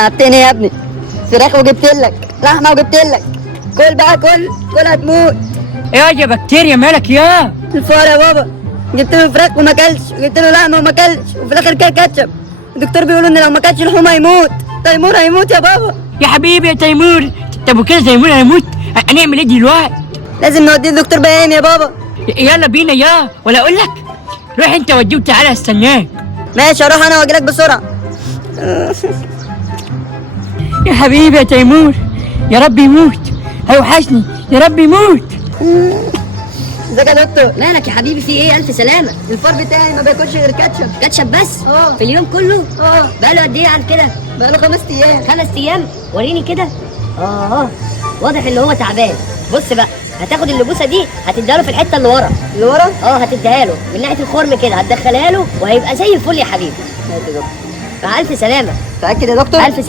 تعبتني يا ابني. فراخ وجبت لك، لحمه وجبت لك. كل بقى، كل هتموت. ايه يا بكتيريا مالك يا؟ الفار يا بابا، جبت له فراخ وما كلش، وجبت له لحمه وما كلش، وفي الاخر كل كاتشب. الدكتور بيقول ان لو ما كلش لحوم هيموت. تيمور هيموت يا بابا. يا حبيبي يا تيمور. طب وكده تيمور هيموت، هنعمل ايه دلوقتي؟ لازم نوديه لدكتور بهايم يا بابا. يلا بينا يا، ولا اقول لك روح انت وديه وتعالى استناك. ماشي، اروح انا واجيلك بسرعه. يا حبيبي يا تيمور، يا رب يموت، هيوحشني، يا رب يموت. ازيك يا دكتور؟ مالك يا حبيبي، في ايه؟ الف سلامه. الفار بتاعي ما بياكلش غير كاتشب. كاتشب بس؟ اه. في اليوم كله؟ اه. بقاله قد ايه عن كده؟ بقاله 5 ايام. 5 ايام؟ وريني كده. واضح ان هو تعبان. بص بقى، هتاخد اللبوسه دي هتديها له في الحته اللي ورا. اللي ورا؟ هتديها له من ناحيه الخرم كده، هتدخلها له وهيبقى زي الفل يا حبيبي. ماشي يا دكتور. مع الف سلامه. متأكد يا دكتور؟ الف سلامه.